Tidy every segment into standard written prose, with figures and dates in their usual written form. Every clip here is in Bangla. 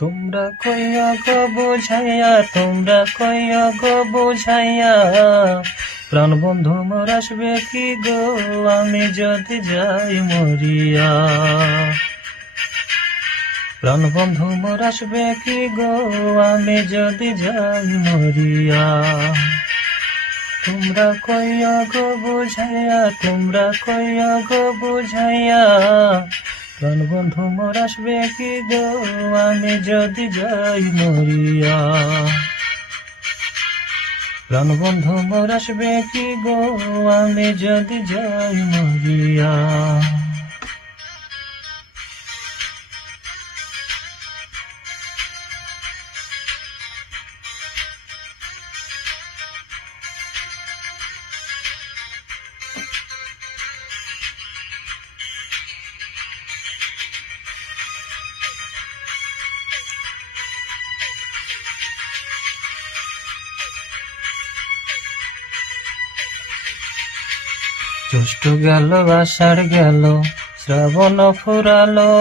তোমরা কইয়া গো বুঝাইয়া, তোমরা কইয়া গো বুঝাইয়া, প্রাণ বন্ধু মোর আসবে কি গো আমি যদি যাই মরিয়া। প্রাণ বন্ধু মোর আসবে কি গো আমি যদি যাই মরিয়া। তোমরা কইয়া গো বুঝাইয়া, তোমরা কইয়া গো বুঝাইয়া, প্রাণ বন্ধু মোর আসবে কি গো আমি যদি যাই মরিয়া। প্রাণ বন্ধু মোর আসবে কি গো আমি যদি যাই মরিয়া। জ্যৈষ্ঠ গেল আষাঢ় গেল শ্রাবণ ফুরালো,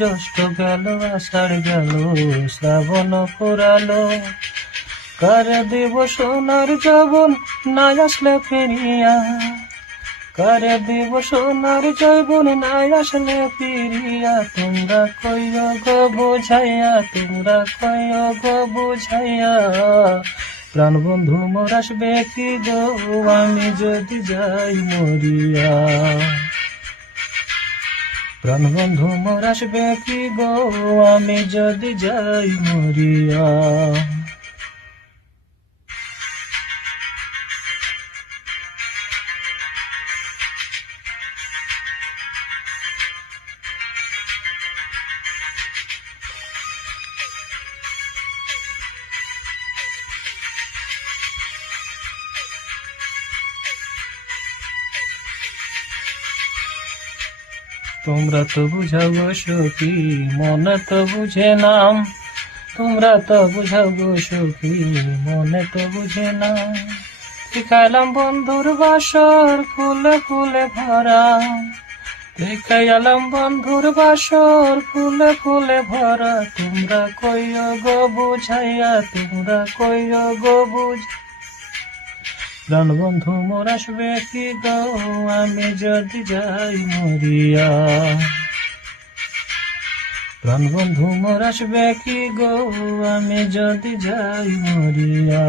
জ্যৈষ্ঠ গেল আষাঢ় গেল শ্রাবণ ফুরালো। কারে দিব সোনার যৌবন না আসলে ফিরিয়া, কারে দিব সোনার যৌবন না আসলে ফিরিয়া। তোমরা কইয়া গো বুঝাইয়া, তোমরা কইয়া গো বুঝাইয়া, প্রাণ বন্ধু মোর আসবে কি গো আমি যদি যাই মরিয়া। প্রাণ বন্ধু মোর আসবে কি গো আমি যদি যাই মরিয়া। তোমরা তো বুঝাও গো সখী মনে তো বুঝে নাম, তোমরা তো বুঝাও গো সখী মনে তো বুঝে না। দেখাইলাম বন্ধুর বাসর ফুলে ফুলে ভরা, দেখাইলাম বন্ধুর বাসর ফুলে ফুলে ভরা। তোমরা কইয়া গো বুঝাইয়া, তোমরা কইয়া গো বুঝ, প্রাণ বন্ধু মোর আসবে কি গো আমি যদি যাই মরিয়া। প্রাণ বন্ধু মোর আসবে কি গো আমি যদি যাই মরিয়া।